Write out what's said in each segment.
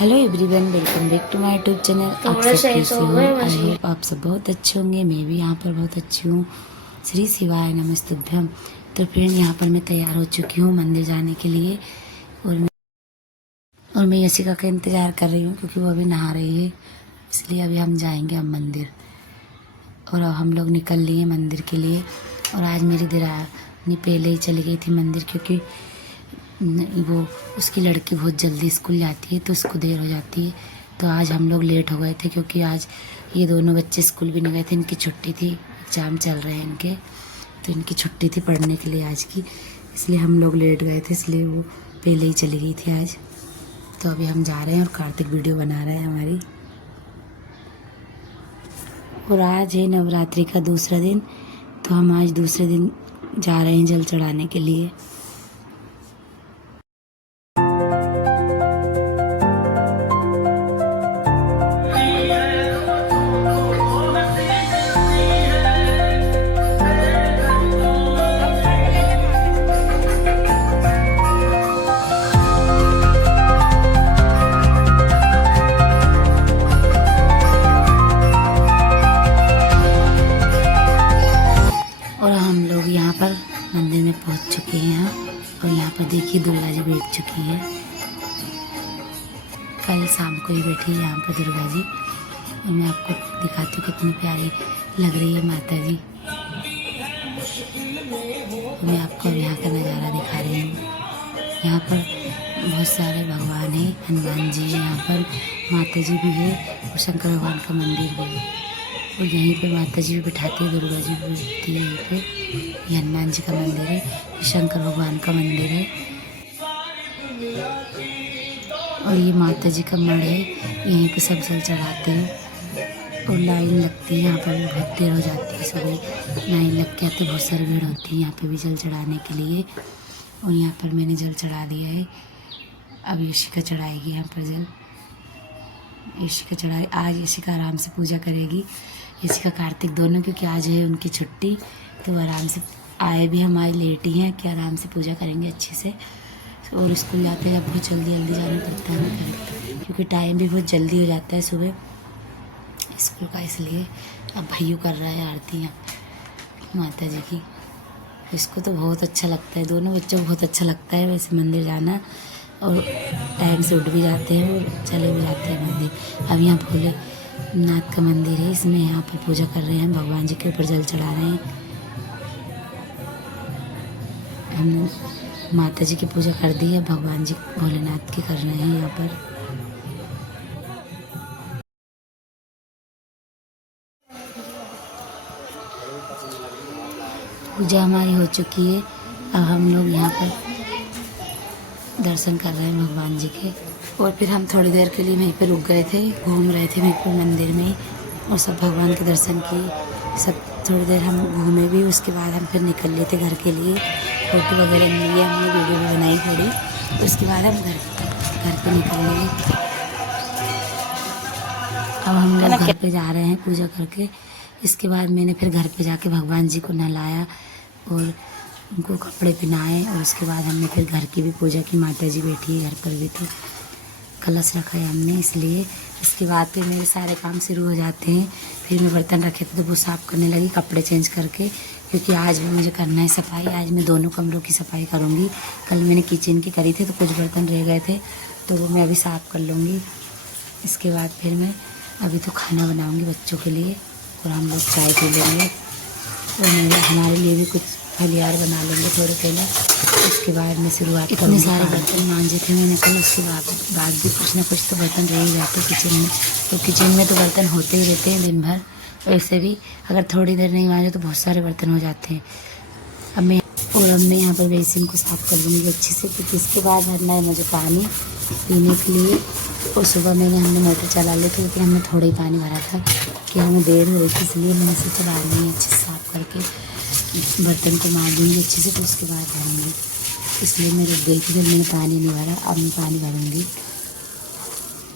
Hello everyone, welcome back to my YouTube channel. आप सब कैसे हो? आई होप आप सब बहुत अच्छे होंगे। मैं भी यहाँ पर बहुत अच्छी हूँ। श्री शिवाय नमस्तुभ्यम। तो फ्रेंड, यहाँ पर मैं तैयार हो चुकी हूँ मंदिर जाने के लिए और मैं यशिका का इंतज़ार कर रही हूँ क्योंकि वो अभी नहा रही है, इसलिए अभी हम जाएंगे अब मंदिर। और अब हम लोग निकल लिए मंदिर के लिए। और आज मेरी दिरानी पहले ही चली गई थी मंदिर क्योंकि वो उसकी लड़की बहुत जल्दी स्कूल जाती है तो उसको देर हो जाती है। तो आज हम लोग लेट हो गए थे क्योंकि आज ये दोनों बच्चे स्कूल भी नहीं गए थे, इनकी छुट्टी थी, एग्ज़ाम चल रहे हैं इनके, तो इनकी छुट्टी थी पढ़ने के लिए आज की, इसलिए हम लोग लेट गए थे, इसलिए वो पहले ही चली गई थी आज। तो अभी हम जा रहे हैं और कार्तिक वीडियो बना रहा है हमारी। और आज है नवरात्रि का दूसरा दिन, तो हम आज दूसरे दिन जा रहे हैं जल चढ़ाने के लिए। और हम लोग यहाँ पर मंदिर में पहुँच चुके हैं और यहाँ पर देखिए दुर्गा जी बैठ चुकी है। कल शाम को ही बैठी है यहाँ पर दुर्गा जी, और मैं आपको दिखाती हूँ कितनी प्यारी लग रही है माता जी। मैं आपको अब यहाँ का नज़ारा दिखा रही हूँ। यहाँ पर बहुत सारे भगवान हैं, हनुमान जी है यहाँ पर, माता जी भी है और शंकर भगवान का मंदिर भी है। और यहीं पे माता जी भी बिठाती है, दुर्गा जी भी बैठती है यहीं पे। ये हनुमान जी का मंदिर है, ये शंकर भगवान का मंदिर है और ये माता जी का मढ़ है। यहीं पे सब जल चढ़ाते हैं और लाइन लगती है यहाँ पर भी, बहुत देर हो जाती है, सुबह लाइन लग के आते, बहुत सारी भीड़ होती है यहाँ पे भी जल चढ़ाने के लिए। और यहाँ पर मैंने जल चढ़ा दिया है, अब यशिका चढ़ाएगी यहाँ पर जल। यशिका चढ़ाए, आज यशिका आराम से पूजा करेगी, यशिका कार्तिक दोनों, क्योंकि आज है उनकी छुट्टी, तो आराम से आए भी हम आज लेट ही हैं कि आराम से पूजा करेंगे अच्छे से। और स्कूल जाते हैं बहुत जल्दी जल्दी जाना पड़ता है हमें, क्योंकि टाइम भी बहुत जल्दी हो जाता है सुबह स्कूल का, इसलिए। अब भैयू कर रहा है आरती माता जी की, इसको तो बहुत अच्छा लगता है, दोनों बच्चों को बहुत अच्छा लगता है वैसे मंदिर जाना, और टाइम से उठ भी जाते हैं और चले भी जाते हैं मंदिर। अब यहाँ भोलेनाथ का मंदिर है, इसमें यहाँ पर पूजा कर रहे हैं, भगवान जी के ऊपर जल चढ़ा रहे हैं। हमने माता जी की पूजा कर दी है, भगवान जी भोलेनाथ की कर रहे हैं यहाँ पर। पूजा हमारी हो चुकी है, अब हम लोग यहाँ पर दर्शन कर रहे हैं भगवान जी के। और फिर हम थोड़ी देर के लिए वहीं पर रुक गए थे, घूम रहे थे वहीं पर मंदिर में, और सब भगवान के दर्शन किए, सब थोड़ी देर हम घूमे भी। उसके बाद हम फिर निकल लिए थे घर के लिए, फोटो वगैरह लिए हमने, वीडियो भी बनाई थोड़ी। उसके बाद हम घर पे निकल लिए। अब हम लोग घर पे जा रहे हैं पूजा करके। इसके बाद मैंने फिर घर पे जाके भगवान जी को नहलाया और उनको कपड़े पहनाए, और उसके बाद हमने फिर घर की भी पूजा की, माता जी बैठी है घर पर भी, तो कलश रखा है हमने इसलिए। इसके बाद फिर मेरे सारे काम शुरू हो जाते हैं। फिर मैं बर्तन रखे थे तो वो साफ़ करने लगी कपड़े चेंज करके, क्योंकि आज भी मुझे करना है सफाई। आज मैं दोनों कमरों की सफाई करूँगी। कल मैंने किचन की करी थी तो कुछ बर्तन रह गए थे, तो वो मैं अभी साफ़ कर लूँगी। इसके बाद फिर मैं अभी तो खाना बनाऊँगी बच्चों के लिए, और हम लोग चाय पी लेंगे, और हमारे लिए भी कुछ फलियार बना लेंगे थोड़े पहले। उसके बाद मैं शुरुआत, इतने सारे बर्तन मांजे थे मैंने कल, उसके बाद भी कुछ ना कुछ तो बर्तन रह ही जाते किचन में। तो किचन में तो बर्तन होते ही रहते हैं दिन भर, वैसे भी अगर थोड़ी देर नहीं मांजे तो बहुत सारे बर्तन हो जाते हैं। अब मैं यहाँ पर बेसिन को साफ़ कर लूँगी अच्छे से, क्योंकि इसके बाद भरना है मुझे पानी पीने के लिए। और सुबह हमने मोटर चला ली थी, लेकिन हमने थोड़ा ही पानी भरा था कि हमें देर हो रही थी, इसलिए मैंने इसे चला ली अच्छे से साफ़ करके, बर्तन को मार दूँगी अच्छे से, तो उसके बाद भरूँगी। इसलिए मैं रुक गई थी, फिर मैंने पानी नहीं भरा, अब मैं पानी भरूँगी।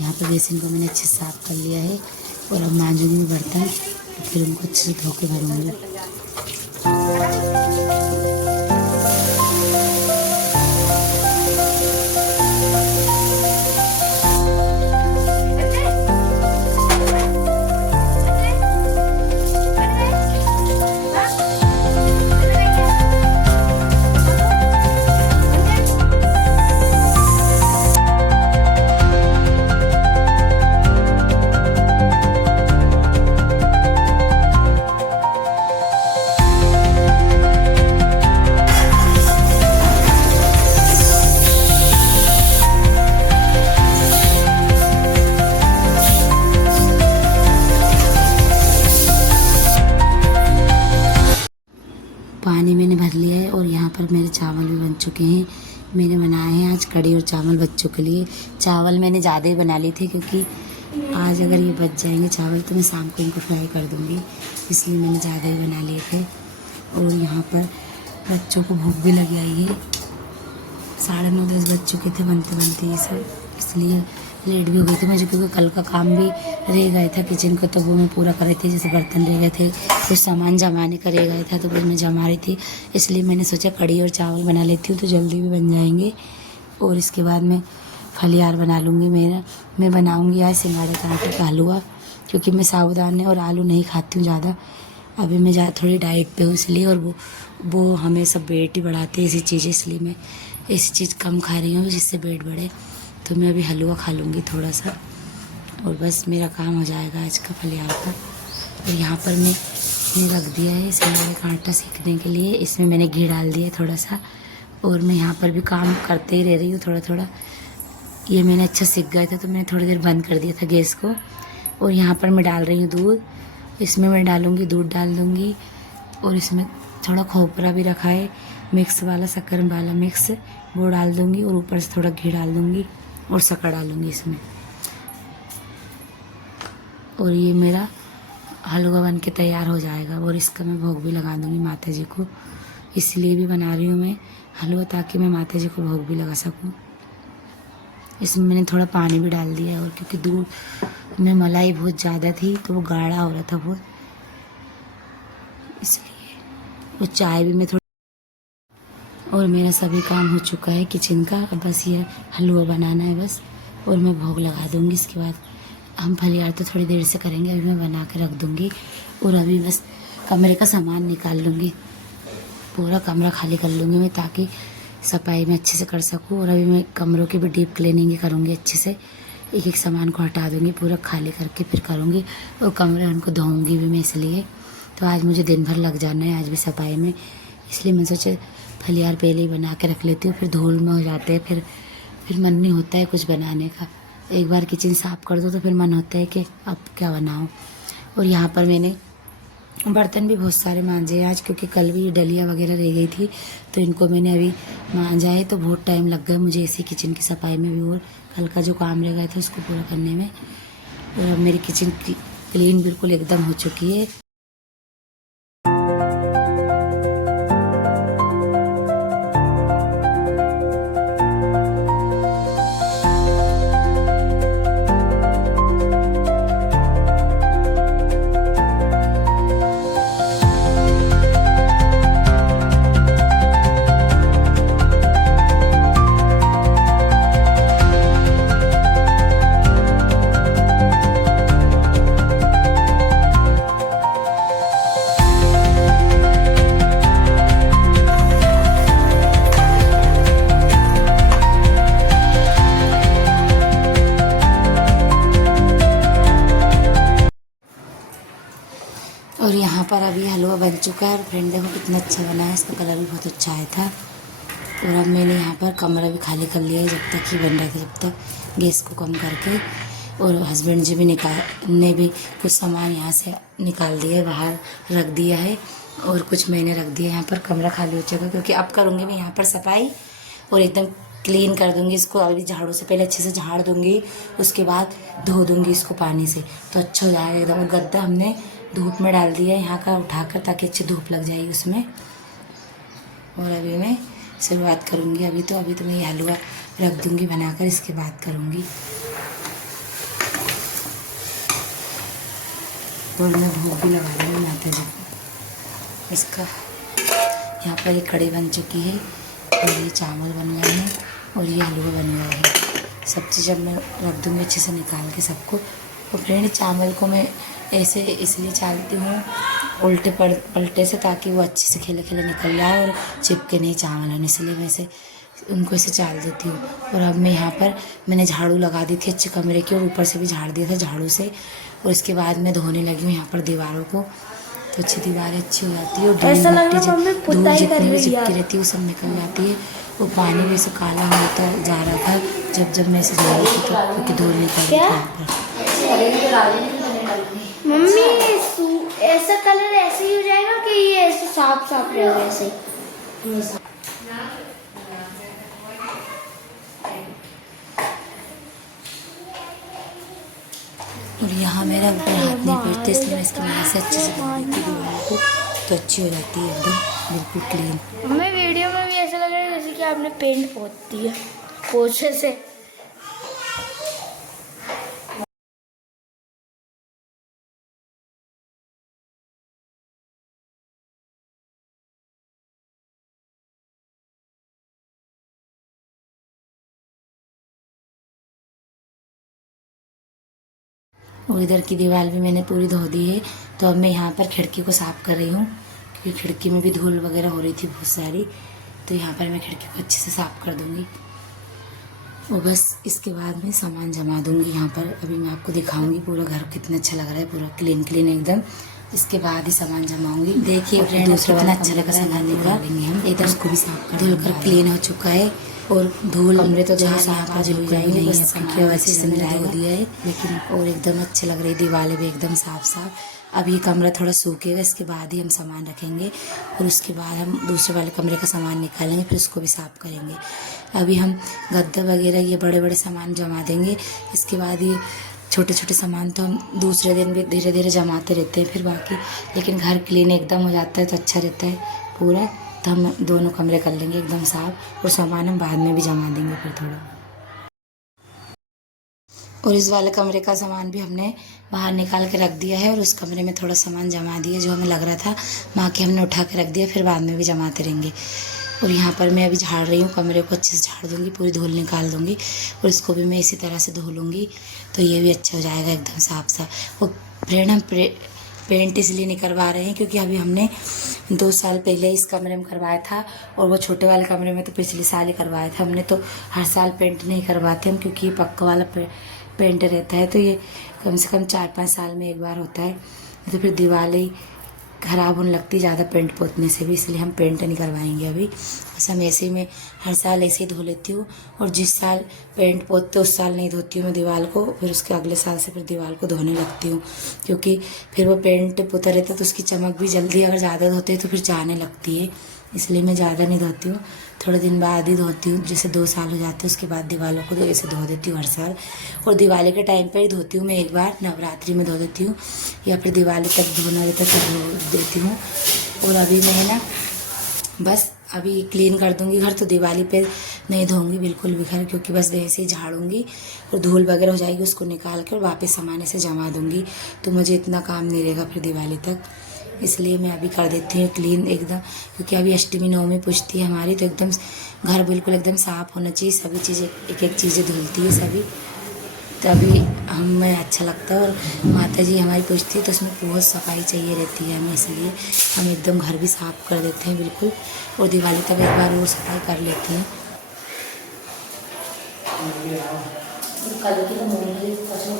यहाँ पर बेसिन को मैंने अच्छे से साफ़ कर लिया है, और अब मांजूँगी बर्तन, तो फिर उनको अच्छे से धो के भरूँगी। पानी मैंने भर लिया है और यहाँ पर मेरे चावल भी बन चुके हैं। मैंने बनाए हैं आज कढ़ी और चावल बच्चों के लिए। चावल मैंने ज़्यादा ही बना लिए थे क्योंकि आज अगर ये बच जाएंगे चावल तो मैं शाम को इनको फ्राई कर दूँगी, इसलिए मैंने ज़्यादा ही बना लिए थे। और यहाँ पर बच्चों को भूख भी लगी आई है, 9:30-10 बज चुके थे बनते बनते ये सब, इसलिए लेट भी हो गई थी मुझे क्योंकि कल का काम भी रह गया था किचन का, तो वो मैं पूरा कर रही थी। जैसे बर्तन रह गए थे, कुछ सामान जमाने का रह गया था तो वो मैं जमा रही थी, इसलिए मैंने सोचा कढ़ी और चावल बना लेती हूँ तो जल्दी भी बन जाएंगे। और इसके बाद मैं फलियार बना लूँगी। मैं बनाऊँगी आज सिंगाड़े का आटे का हलवा, क्योंकि मैं साबूदाने और आलू नहीं खाती हूँ ज़्यादा। अभी मैं थोड़ी डाइट पे हूँ इसलिए, और वो हमें सब वेट ही बढ़ाते हैं ऐसी चीज़ें, इसलिए मैं ऐसी चीज़ कम खा रही हूँ जिससे वेट बढ़े। तो मैं अभी हलवा खा लूँगी थोड़ा सा और बस मेरा काम हो जाएगा आज का फलियार का। और यहाँ पर मैंने रख दिया है सिंगाड़े का आटा सीखने के लिए, इसमें मैंने घी डाल दिया थोड़ा सा। और मैं यहाँ पर भी काम करते ही रह रही हूँ थोड़ा थोड़ा। ये मैंने अच्छा सीख गया था तो मैंने थोड़ी देर बंद कर दिया था गैस को। और यहाँ पर मैं डाल रही हूँ दूध, इसमें मैं डालूँगी दूध डाल दूँगी। और इसमें थोड़ा खोपरा भी रखा है मिक्स वाला, शक्कर वाला मिक्स, वो डाल दूँगी। और ऊपर से थोड़ा घी डाल दूँगी और शक्कर डालूँगी इसमें। और ये मेरा हलवा बन के तैयार हो जाएगा। और इसका मैं भोग भी लगा दूँगी माता जी को, इसलिए भी बना रही हूँ मैं हलवा ताकि मैं माता जी को भोग भी लगा सकूँ। इसमें मैंने थोड़ा पानी भी डाल दिया है, और क्योंकि दूध में मलाई बहुत ज़्यादा थी तो वो गाढ़ा हो रहा था बहुत, इसलिए। वो चाय भी मैं थोड़ी। और मेरा सभी काम हो चुका है किचन का, अब बस ये हलवा बनाना है बस, और मैं भोग लगा दूँगी। इसके बाद हम फलियार तो थोड़ी देर से करेंगे, अभी मैं बना के रख दूँगी। और अभी बस कमरे का सामान निकाल लूँगी, पूरा कमरा खाली कर लूँगी मैं ताकि सफाई में अच्छे से कर सकूँ। और अभी मैं कमरों की भी डीप क्लीनिंग करूँगी अच्छे से, एक एक सामान को हटा दूँगी, पूरा खाली करके फिर करूँगी। और कमरे उनको धोऊँगी भी मैं, इसलिए तो आज मुझे दिन भर लग जाना है आज भी सफाई में, इसलिए मैं सोचे फलियार पहले ही बना के रख लेती हूँ, फिर धूल में हो जाते हैं, फिर मन नहीं होता है कुछ बनाने का। एक बार किचन साफ़ कर दो तो फिर मन होता है कि अब क्या बनाऊँ। और यहाँ पर मैंने बर्तन भी बहुत सारे मांजे आज, क्योंकि कल भी डलिया वगैरह रह गई थी तो इनको मैंने अभी मांजा है। तो बहुत टाइम लग गया मुझे इसी किचन की सफाई में भी, और कल का जो काम रह गया था उसको पूरा करने में। और अब मेरी किचन क्लीन बिल्कुल एकदम हो चुकी है। और यहाँ पर अभी हलवा बन चुका है, और फ्रेंड देखो कितना अच्छा बना है, इसका कलर भी बहुत अच्छा आया था। और अब मैंने यहाँ पर कमरा भी खाली कर लिया है, जब तक ये बन रहा था जब तक गैस को कम करके। और हस्बैंड जी भी ने भी कुछ सामान यहाँ से निकाल दिया, बाहर रख दिया है, और कुछ मैंने रख दिया। यहाँ पर कमरा खाली हो चुका क्योंकि अब करूँगी मैं यहाँ पर सफाई और एकदम क्लीन कर दूँगी इसको। अभी झाड़ू से पहले अच्छे से झाड़ दूँगी, उसके बाद धो दूँगी इसको पानी से, तो अच्छा हो जाएगा एकदम। गद्दा हमने धूप में डाल दिया यहाँ का उठाकर, ताकि अच्छी धूप लग जाएगी उसमें। और अभी मैं शुरुआत करूँगी, अभी तो मैं ये हलवा रख दूँगी बनाकर, इसके बाद करूँगी। और मैं भोग भी लगा रही हूँ माता जी को। इसका यहाँ पर एक कढ़ी बन चुकी है, और ये चावल बन गए हैं, और ये हलवा बन गया है। सब चीज़ अब मैं रख दूँगी अच्छे से निकाल के सबको। और फ्रेंड चावल को मैं ऐसे इसलिए चालती हूँ उल्टे पलटे से, ताकि वो अच्छे से खिले खिले निकल जाए और चिपके नहीं चावल, इसलिए वैसे उनको ऐसे चाल देती हूँ। और अब मैं यहाँ पर मैंने झाड़ू लगा दी थी अच्छे कमरे की, और ऊपर से भी झाड़ दिया था झाड़ू से। और इसके बाद मैं धोने लगी हूँ यहाँ पर दीवारों को, तो अच्छी दीवारें अच्छी हो जाती है। और धूल जितनी भी चिपकी रहती है वो सब निकल जाती है। वो पानी भी ऐसे काला होता जा रहा था जब मैं इसे धो रही थी, तो क्योंकि धूल निकल रही थी यहाँ पर। मम्मी ऐसा कलर ऐसे ही हो जाएगा कि ये ऐसे साफ साफ रहेगा ऐसे ही? और यहाँ मेरा ऊपर हाथ नहीं पड़ते, इसलिए मैं इसके बाद से अच्छे से बना देती हूँ दीवारों को, तो अच्छी हो जाती है एकदम बिल्कुल क्लीन। हमें वीडियो में भी ऐसा लग रहा है जैसे कि आपने पेंट पोत दिया पोछे से। और इधर की दीवार भी मैंने पूरी धो दी है। तो अब मैं यहाँ पर खिड़की को साफ़ कर रही हूँ, क्योंकि खिड़की में भी धूल वगैरह हो रही थी बहुत सारी। तो यहाँ पर मैं खिड़की को अच्छे से साफ़ कर दूँगी और बस इसके बाद मैं सामान जमा दूँगी यहाँ पर। अभी मैं आपको दिखाऊँगी पूरा घर कितना अच्छा लग रहा है, पूरा क्लीन क्लीन एकदम। इसके बाद ही सामान जमाऊंगी। देखिए फ्रेंड, दूसरा वाला अच्छा लगा सामान निकालेंगे हम। एकदम उसको भी साफ कर धुलकर क्लीन हो चुका है और धूल कमरे तो जहाँ से यहाँ पर धुल जाएंगे, बस खिड़की वैसे से मैंने धो दिया है लेकिन, और एकदम अच्छे लग रही दीवारें भी एकदम साफ साफ। अब ये कमरा थोड़ा सूखेगा, इसके बाद ही हम सामान रखेंगे और उसके बाद हम दूसरे वाले कमरे का सामान निकालेंगे, फिर उसको भी साफ करेंगे। अभी हम गद्दा वगैरह ये बड़े बड़े सामान जमा देंगे, इसके बाद ये छोटे छोटे सामान तो हम दूसरे दिन भी धीरे धीरे जमाते रहते हैं फिर बाकी। लेकिन घर क्लीन एकदम हो जाता है तो अच्छा रहता है पूरा। तो हम दोनों कमरे कर लेंगे एकदम साफ और सामान हम बाद में भी जमा देंगे फिर थोड़ा। और इस वाले कमरे का सामान भी हमने बाहर निकाल के रख दिया है और उस कमरे में थोड़ा सामान जमा दिया जो हमें लग रहा था वहाँ के हमने उठा के रख दिया, फिर बाद में भी जमाते रहेंगे। और यहाँ पर मैं अभी झाड़ रही हूँ, कमरे को अच्छे से झाड़ दूँगी, पूरी धूल निकाल दूँगी और इसको भी मैं इसी तरह से धो लूँगी, तो ये भी अच्छा हो जाएगा एकदम साफ साफ। और फ्रेंड हम पेंट इसलिए नहीं करवा रहे हैं क्योंकि अभी हमने 2 साल पहले इस कमरे में करवाया था और वो छोटे वाले कमरे में तो पिछले साल ही करवाया था हमने। तो हर साल पेंट नहीं करवाते हम, क्योंकि ये पक्का वाला पेंट रहता है, तो ये कम से कम 4-5 साल में एक बार होता है, तो फिर दीवारें ख़राब होने लगती ज़्यादा पेंट पोतने से भी, इसलिए हम पेंट नहीं करवाएंगे अभी। बस हम ऐसे ही मैं हर साल ऐसे ही धो लेती हूँ और जिस साल पेंट पोतते उस साल नहीं धोती हूँ मैं दीवार को, फिर उसके अगले साल से फिर दीवार को धोने लगती हूँ, क्योंकि फिर वो पेंट पोता रहता है तो उसकी चमक भी जल्दी अगर ज़्यादा धोते हैं तो फिर जाने लगती है, इसलिए मैं ज़्यादा नहीं धोती हूँ, थोड़े दिन बाद ही धोती हूँ। जैसे 2 साल हो जाते हैं उसके बाद दीवारों को ऐसे धो देती हूँ हर साल। और दिवाली के टाइम पर ही धोती हूँ मैं, एक बार नवरात्रि में धो देती हूँ या फिर दिवाली तक धोना रहता है धो देती हूँ। और अभी मैं ना बस अभी क्लीन कर दूँगी घर, तो दिवाली पे नहीं धोऊंगी बिल्कुल भी घर, क्योंकि बस वैसे ही झाड़ूंगी और धूल वगैरह हो जाएगी, उसको निकाल कर वापस सामान से जमा दूँगी, तो मुझे इतना काम नहीं रहेगा फिर दिवाली तक, इसलिए मैं अभी कर देती हूँ क्लीन एकदम। क्योंकि अभी अष्टमी नवमी पूजती है हमारी, तो एकदम घर बिल्कुल एकदम साफ़ होना चाहिए, सभी चीज़ें एक एक चीज़ें धुलती है सभी, तभी हमें अच्छा लगता है। और माता जी हमारी पूजती है तो उसमें बहुत सफाई चाहिए रहती है हमें, इसलिए हम एकदम घर भी साफ़ कर देते हैं बिल्कुल, और दिवाली तक एक बार वो सफाई कर लेते हैं।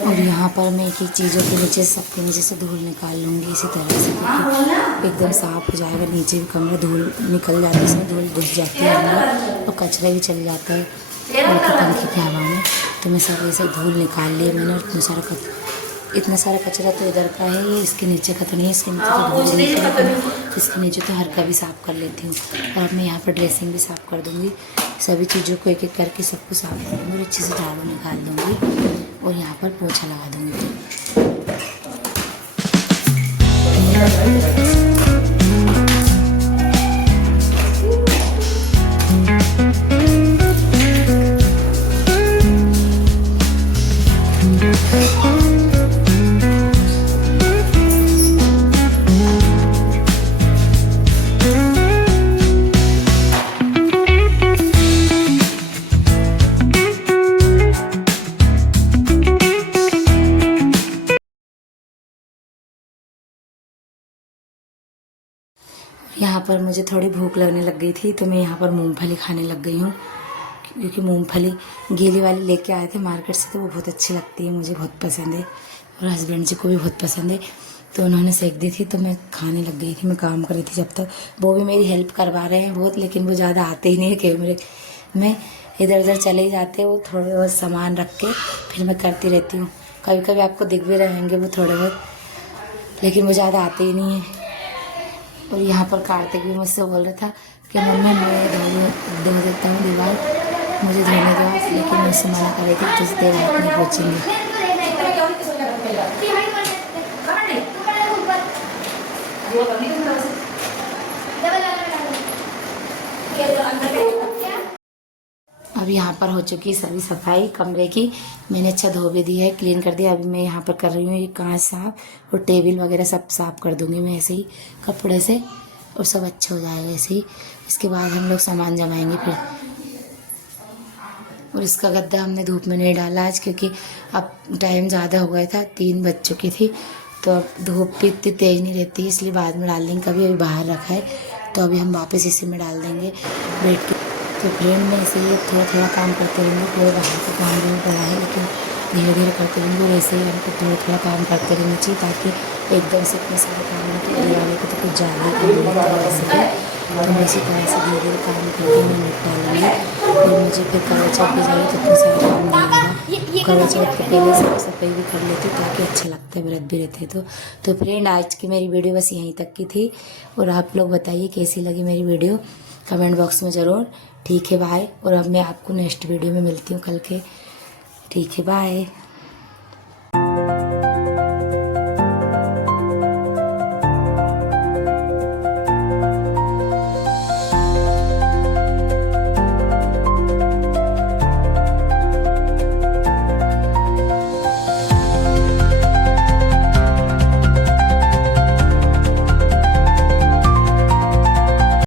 और यहाँ पर मैं एक एक चीज़ों के नीचे सबके नीचे से धूल निकाल लूँगी इसी तरह से, क्योंकि एकदम साफ़ हो जाएगा। नीचे भी कमरा धूल निकल जाती है, इसमें धूल घुस जाती है अंदर और कचरा भी चल जाता है हल्की पंखे की हवा में, तो मैं सब ऐसे धूल निकाल लिया मैंने। और इतना सारा कचरा तो इधर का है, ये इसके नीचे का तो नहीं, इसके नीचे तो धूल नहीं है, इसके नीचे तो हर का भी साफ़ कर लेती हूँ। और अब मैं यहाँ पर ड्रेसिंग भी साफ़ कर दूँगी, सभी चीज़ों को एक एक करके सबको साफ़ कर दूँगी और अच्छे से झाड़ू निकाल दूँगी और यहाँ पर पोछा लगा दूँगी। यहाँ पर मुझे थोड़ी भूख लगने लग गई थी, तो मैं यहाँ पर मूंगफली खाने लग गई हूँ, क्योंकि मूंगफली गीली वाली लेके आए थे मार्केट से, तो वो बहुत अच्छी लगती है, मुझे बहुत पसंद है और हस्बैंड जी को भी बहुत पसंद है, तो उन्होंने सेक दी थी तो मैं खाने लग गई थी। मैं काम कर रही थी जब तक, वो भी मेरी हेल्प करवा रहे हैं बहुत, लेकिन वो ज़्यादा आते ही नहीं है कैमरे में, इधर उधर चले ही जाते हैं वो, थोड़े बहुत सामान रख के फिर मैं करती रहती हूँ। कभी कभी आपको दिख भी रहेंगे वो थोड़े बहुत, लेकिन वो ज़्यादा आते ही नहीं है। और यहाँ पर कार्तिक भी मुझसे बोल रहा था कि मम्मी मैं धो देता हूँ दीवार, मुझे धोने दो, लेकिन मैं उससे मना कर रही थी कुछ देर रात नहीं पहुँचेंगे। अब यहाँ पर हो चुकी सभी सफाई कमरे की, मैंने अच्छा धो भी दी है, क्लीन कर दिया। अभी मैं यहाँ पर कर रही हूँ ये कांच साफ, और टेबल वगैरह सब साफ कर दूँगी मैं ऐसे ही कपड़े से, और सब अच्छा हो जाएगा ऐसे ही। इसके बाद हम लोग सामान जमाएंगे फिर। और इसका गद्दा हमने धूप में नहीं डाला आज, क्योंकि अब टाइम ज़्यादा हो गया था, 3 बज चुकी थी, तो अब धूप भी इतनी तेज़ नहीं रहती, इसलिए बाद में डाल देंगे। कभी अभी बाहर रखा है तो अभी हम वापस इसी में डाल देंगे बेड के। तो फ्रेंड में ऐसे ही थोड़ा थोड़ा काम करते रहेंगे, पूरे बाहर का काम भी पड़ा है, लेकिन धीरे धीरे करते रहेंगे। और ऐसे ही हमको थोड़ा थोड़ा काम करते रहना चाहिए, ताकि एकदम से इतने सारे काम नहीं, तो दिवाली को तो कुछ ज़्यादा ही काम होता है वैसे भी। तो हम इसी तरह से धीरे धीरे काम करके मैं निपटा लूँगी। और मुझे फिर करवा चौथ भी जाएगी तो इतना सारा काम नहीं होगा। करवा चौथ के पहले साफ सफाई भी कर लेती हूँ, ताकि अच्छा लगता है, व्रत भी रहते हैं। तो फ्रेंड आज की मेरी वीडियो बस यहीं तक की थी, और आप लोग बताइए कैसी लगी मेरी वीडियो कमेंट बॉक्स में ज़रूर। ठीक है, बाय। और अब मैं आपको नेक्स्ट वीडियो में मिलती हूँ कल के। ठीक है, बाय।